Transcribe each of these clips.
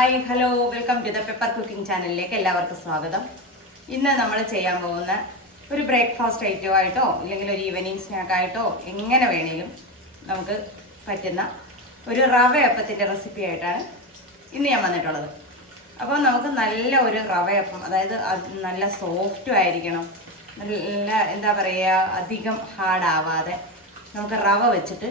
Hi hello welcome to the pepper cooking ചാനലിലേക്ക് എല്ലാവർക്കും സ്വാഗതം. ഇന്ന് നമ്മൾ ചെയ്യാൻ പോകുന്ന ഒരു ബ്രേക്ക്ഫാസ്റ്റ് ഐറ്റം ആയിട്ടോ അല്ലെങ്കിൽ ഒരു ഈവനിങ് സ്നാക്കായിട്ടോ എങ്ങനെ വേണേലും നമുക്ക് പറ്റുന്ന ഒരു റവ അപ്പത്തിന്റെ റെസിപ്പി ആയിട്ടാണ് ഇന്ന് ഞാൻ വന്നിട്ടുള്ളത്. അപ്പോൾ നമുക്ക് നല്ല ഒരു റവയപ്പം അതായത് അത് നല്ല സോഫ്റ്റും ആയിരിക്കണം. നല്ല എന്താ പറയുക അധികം ഹാർഡാവാതെ നമുക്ക് റവ വെച്ചിട്ട്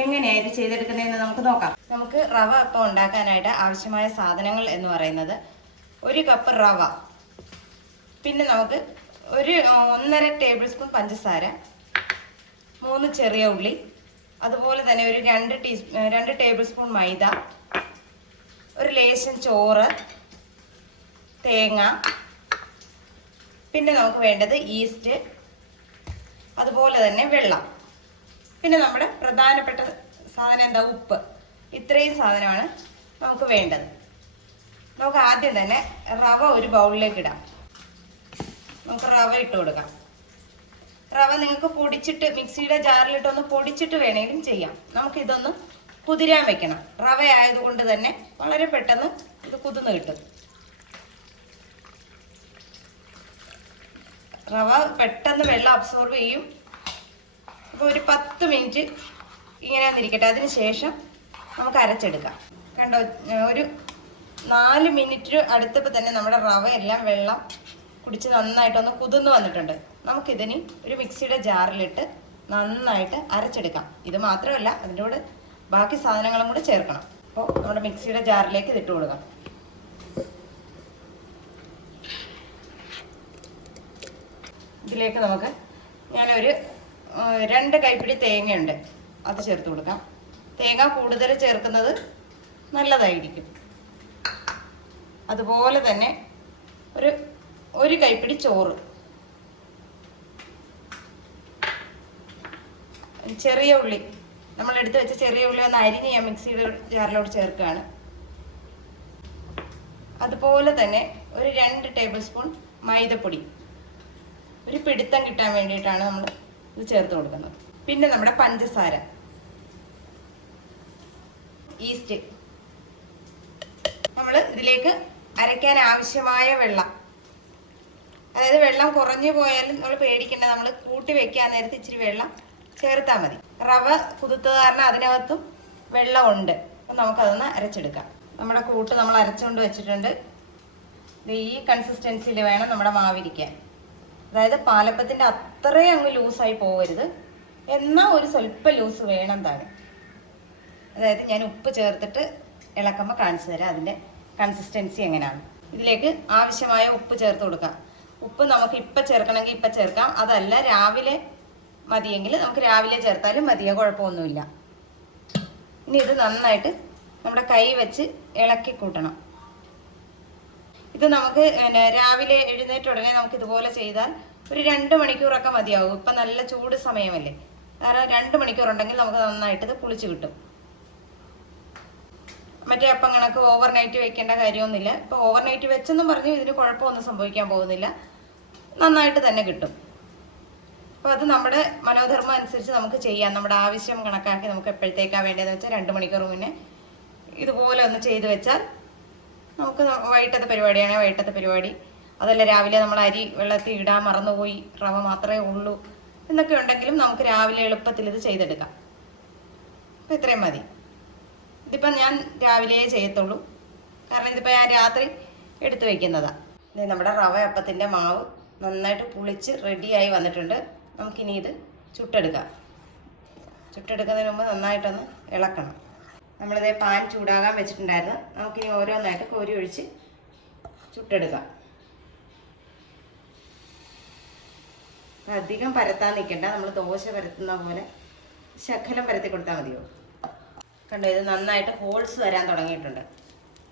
എങ്ങനെയാണ് ഇത് ചെയ്തെടുക്കുന്നതെന്ന് നമുക്ക് നോക്കാം. നമുക്ക് റവ അപ്പം ഉണ്ടാക്കാനായിട്ട് ആവശ്യമായ സാധനങ്ങൾ എന്ന് പറയുന്നത് ഒരു കപ്പ് റവ. പിന്നെ നമുക്ക് ഒരു ഒന്നര ടേബിൾ സ്പൂൺ പഞ്ചസാര മൂന്ന് ചെറിയ ഉള്ളി അതുപോലെ തന്നെ ഒരു രണ്ട് ടീ രണ്ട് ടേബിൾ സ്പൂൺ മൈദ ഒരു ലേശം ചോറ് തേങ്ങ പിന്നെ നമുക്ക് വേണ്ടത് ഈസ്റ്റ് അതുപോലെ തന്നെ വെള്ളം. പിന്നെ നമ്മുടെ പ്രധാനപ്പെട്ട സാധനം എന്താ? ഉപ്പ്. ഇത്രയും സാധനമാണ് നമുക്ക് വേണ്ടത്. നമുക്ക് ആദ്യം തന്നെ റവ ഒരു ബൗളിലേക്ക് ഇടാം. നമുക്ക് റവ ഇട്ട് കൊടുക്കാം. റവ നിങ്ങൾക്ക് പൊടിച്ചിട്ട് മിക്സിയുടെ ജാറിലിട്ടൊന്ന് പൊടിച്ചിട്ട് വേണമെങ്കിലും ചെയ്യാം. നമുക്കിതൊന്ന് കുതിരാൻ വെക്കണം. റവ ആയതുകൊണ്ട് തന്നെ വളരെ പെട്ടെന്ന് ഇത് കുതിർന്ന് കിട്ടും. റവ പെട്ടെന്ന് വെള്ളം അബ്സോർവ് ചെയ്യും. അപ്പോൾ ഒരു പത്ത് മിനിറ്റ് ഇങ്ങനെ വന്നിരിക്കട്ടെ. അതിന് ശേഷം നമുക്ക് അരച്ചെടുക്കാം. കണ്ടോ ഒരു നാല് മിനിറ്റ് അടുത്തപ്പോൾ തന്നെ നമ്മുടെ റവ എല്ലാം വെള്ളം കുടിച്ച് നന്നായിട്ടൊന്ന് കുതിർന്ന് വന്നിട്ടുണ്ട്. നമുക്കിതിന് ഒരു മിക്സിയുടെ ജാറിലിട്ട് നന്നായിട്ട് അരച്ചെടുക്കാം. ഇത് മാത്രമല്ല അതിന്റെ കൂടെ ബാക്കി സാധനങ്ങളും കൂടെ ചേർക്കണം. അപ്പോൾ നമ്മുടെ മിക്സിയുടെ ജാറിലേക്ക് ഇതിട്ട് കൊടുക്കാം. ഇതിലേക്ക് നമുക്ക് ഞാനൊരു രണ്ട് കൈപ്പിടി തേങ്ങയുണ്ട്. അത് ചേർത്ത് കൊടുക്കാം. തേങ്ങ കൂടുതൽ ചേർക്കുന്നത് നല്ലതായിരിക്കും. അതുപോലെ തന്നെ ഒരു ഒരു കൈപ്പിടി ചോറ്. ചെറിയ ഉള്ളി. നമ്മൾ എടുത്ത് വെച്ച ചെറിയ ഉള്ളി ഒന്ന് അരിഞ്ഞ് ഞാൻ മിക്സിയുടെ ജാറിലോട്ട് ചേർക്കുകയാണ്. അതുപോലെ തന്നെ ഒരു രണ്ട് ടേബിൾ സ്പൂൺ മൈദപ്പൊടി. ഒരു പിടുത്തം കിട്ടാൻ വേണ്ടിയിട്ടാണ് നമ്മൾ ഇത് ചേർത്ത് കൊടുക്കുന്നത്. പിന്നെ നമ്മുടെ പഞ്ചസാര. ഈസ്റ്റ് നമ്മൾ ഇതിലേക്ക് അരയ്ക്കാൻ ആവശ്യമായ വെള്ളം. അതായത് വെള്ളം കുറഞ്ഞു പോയാലും നമ്മൾ പേടിക്കേണ്ട നമ്മൾ കൂട്ടി വെക്കാൻ നേരത്ത് ഇച്ചിരി വെള്ളം ചേർത്താൽ മതി. റവ കുതിർത്തത് കാരണം അതിനകത്തും വെള്ളമുണ്ട്. അപ്പം നമുക്കതൊന്ന് അരച്ചെടുക്കാം. നമ്മുടെ കൂട്ട് നമ്മൾ അരച്ചുകൊണ്ട് വെച്ചിട്ടുണ്ട്. ഈ കൺസിസ്റ്റൻസിയിൽ വേണം നമ്മുടെ മാവിരിക്കാൻ. അതായത് പാലപ്പത്തിന്റെ അത്രയും അങ്ങ് ലൂസായി പോകരുത് എന്നാൽ ഒരു സ്വല്പം ലൂസ് വേണം താനും. അതായത് ഞാൻ ഉപ്പ് ചേർത്തിട്ട് ഇളക്കുമ്പോൾ കാണിച്ചു തരാം അതിന്റെ കൺസിസ്റ്റൻസി എങ്ങനെയാണ്. ഇതിലേക്ക് ആവശ്യമായ ഉപ്പ് ചേർത്ത് കൊടുക്കാം. ഉപ്പ് നമുക്ക് ഇപ്പം ചേർക്കണമെങ്കിൽ ഇപ്പം ചേർക്കാം. അതല്ല രാവിലെ മതിയെങ്കിൽ നമുക്ക് രാവിലെ ചേർത്താലും മതിയോ കുഴപ്പമൊന്നുമില്ല. ഇനി ഇത് നന്നായിട്ട് നമ്മുടെ കൈ വെച്ച് ഇളക്കി കൂട്ടണം. ഇത് നമുക്ക് രാവിലെ എഴുന്നേറ്റ ഉടനെ നമുക്ക് ഇതുപോലെ ചെയ്താൽ ഒരു രണ്ട് മണിക്കൂറൊക്കെ മതിയാവും. ഇപ്പം നല്ല ചൂട് സമയമല്ലേ. കാരണം രണ്ട് മണിക്കൂർ ഉണ്ടെങ്കിൽ നമുക്ക് നന്നായിട്ട് ഇത് പുളിച്ച് കിട്ടും. മറ്റേ അപ്പം കണക്ക് ഓവർനൈറ്റ് വെക്കേണ്ട കാര്യമൊന്നുമില്ല. ഇപ്പോൾ ഓവർനൈറ്റ് വെച്ചെന്നും പറഞ്ഞു ഇതിന് കുഴപ്പമൊന്നും സംഭവിക്കാൻ പോകുന്നില്ല. നന്നായിട്ട് തന്നെ കിട്ടും. അപ്പോൾ അത് നമ്മുടെ മനോധർമ്മം അനുസരിച്ച് നമുക്ക് ചെയ്യാം. നമ്മുടെ ആവശ്യം കണക്കാക്കി നമുക്ക് എപ്പോഴത്തേക്കാണ് വേണ്ടതെന്ന് വെച്ചാൽ രണ്ട് മണിക്കൂർ മുന്നേ ഇതുപോലെ ഒന്ന് ചെയ്തു വെച്ചാൽ നമുക്ക് വൈകിട്ടത്തെ പരിപാടിയാണ് വൈകിട്ടത്തെ പരിപാടി. അതല്ല രാവിലെ നമ്മൾ അരി വെള്ളത്തിൽ ഇടാൻ മറന്നുപോയി റവ മാത്രമേ ഉള്ളൂ എന്നൊക്കെ ഉണ്ടെങ്കിലും നമുക്ക് രാവിലെ എളുപ്പത്തിൽ ഇത് ചെയ്തെടുക്കാം. അപ്പം ഇത്രയും മതി. ഇതിപ്പം ഞാൻ രാവിലെ ചെയ്യത്തുള്ളൂ. കാരണം ഇതിപ്പോൾ ഞാൻ രാത്രി എടുത്തു വയ്ക്കുന്നതാണ് ഇത് നമ്മുടെ റവ അപ്പത്തിന്റെ മാവ് നന്നായിട്ട് പുളിച്ച് റെഡിയായി വന്നിട്ടുണ്ട്. നമുക്കിനി ഇത് ചുട്ടെടുക്കാം. ചുട്ടെടുക്കുന്നതിന് മുമ്പ് നന്നായിട്ടൊന്ന് ഇളക്കണം. നമ്മളിതേ പാൻ ചൂടാകാൻ വെച്ചിട്ടുണ്ടായിരുന്നു. നമുക്കിനി ഓരോന്നായിട്ട് കോരി ഒഴിച്ച് ചുട്ടെടുക്കാം. അധികം പരത്താൻ നിൽക്കണ്ട. നമ്മൾ ദോശ പരത്തുന്ന പോലെ ശകലം പരത്തി കൊടുത്താൽ മതിയോ? കണ്ടോ ഇത് നന്നായിട്ട് ഹോൾസ് വരാൻ തുടങ്ങിയിട്ടുണ്ട്.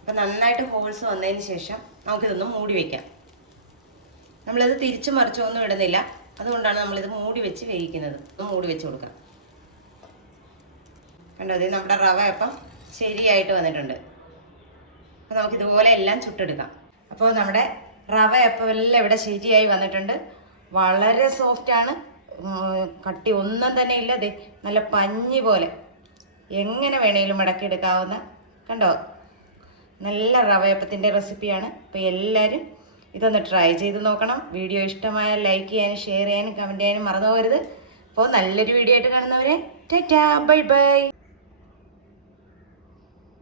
അപ്പം നന്നായിട്ട് ഹോൾസ് വന്നതിന് ശേഷം നമുക്കിതൊന്ന് മൂടി വയ്ക്കാം നമ്മളിത് തിരിച്ചു മറിച്ചൊന്നും ഇടുന്നില്ല. അതുകൊണ്ടാണ് നമ്മളിത് മൂടി വെച്ച് വേവിക്കുന്നത്. മൂടി വെച്ച് കൊടുക്കാം. കണ്ടോ ഇത് നമ്മുടെ റവ അപ്പം ശരിയായിട്ട് വന്നിട്ടുണ്ട്. അപ്പോൾ നമുക്ക് ഇതുപോലെ എല്ലാം ചുട്ടെടുക്കാം. അപ്പോൾ നമ്മുടെ റവ അപ്പം എല്ലാം ഇവിടെ ശരിയായി വന്നിട്ടുണ്ട്. വളരെ സോഫ്റ്റാണ് കട്ടി ഒന്നും തന്നെ ഇല്ല. ദേ നല്ല പഞ്ഞി പോലെ. എങ്ങനെ വേണേലും മടക്കിയെടുക്കാവുന്ന കണ്ടോ? നല്ല റവയപ്പത്തിന്റെ റെസിപ്പിയാണ്. അപ്പോൾ എല്ലാവരും ഇതൊന്ന് ട്രൈ ചെയ്ത് നോക്കണം. വീഡിയോ ഇഷ്ടമായ ലൈക്ക് ചെയ്യാനും ഷെയർ ചെയ്യാനും കമന്റ് ചെയ്യാനും മറന്നു പോകരുത്. അപ്പോൾ നല്ലൊരു വീഡിയോ ആയിട്ട് കാണുന്നവരെ ടാറ്റാ ബൈ ബൈ.